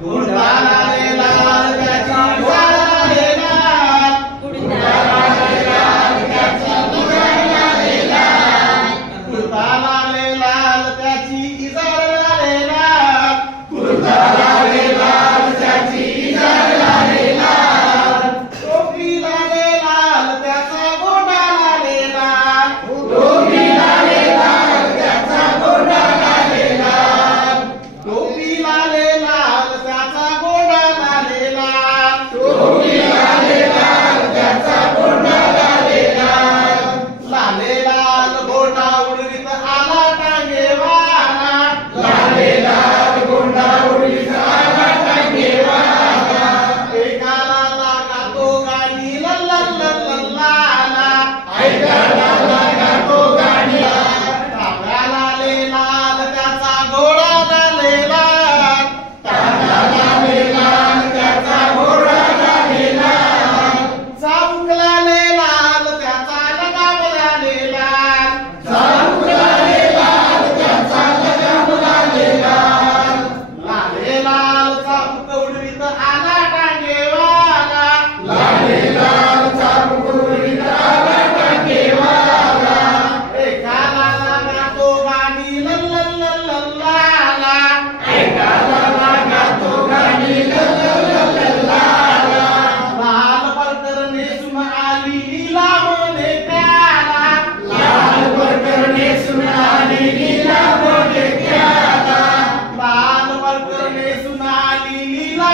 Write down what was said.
कुर्ता लाले लाल त्याची इजार लाले लाल, कुर्ता लाले लाल त्याची इजार लाले लाल, कुर्ता लाले लाल त्याची इजार लाले लाल, कुर्ता लाले लाल त्याची इजार लाले लाल, टोपी लाले लाल त्याचा गोंडा लाले लाल, टोपी लाले लाल त्याचा गोंडा लाले लाल, टोपी लाले लाल त्याचा गोंडा लाले लाल, टोपी लाले लाल त्याचा गोंडा लाले लाल, लाले लाल गोंडा उडवीत आला टांगेवाला, लाले लाल गोंडा उडवीत आला टांगेवाला, ऐकायला लागा तो गाणी लल्लल्लल्लाला, ऐकायला लागा तो गाणी, टांगा लाले लाल त्याचा घोडा लाले लाल, टांगा लाले लाल त्याचा घोडा लाले लाल, चाबूक लाले लाल त्याचा लगाम लाले लाल, चाबूक लाले लाल त्याचा लगाम लाले लाल, लाले लाल चाबूक उडवीत आला टांगेवाला, लाले लाल चाबूक उडवीत आला टांगेवाला, ऐकायला लागा तो गाणी लल्लल्लल्लाला, ऐकायला लागा तो गाणी लल्लल्लल्लाला, लाल परकर नेसून आली लीला म्हणे त्याला, लाल परकर नेसून आली लीला म्हणे त्याला, लाल परकर नेसून आली लीला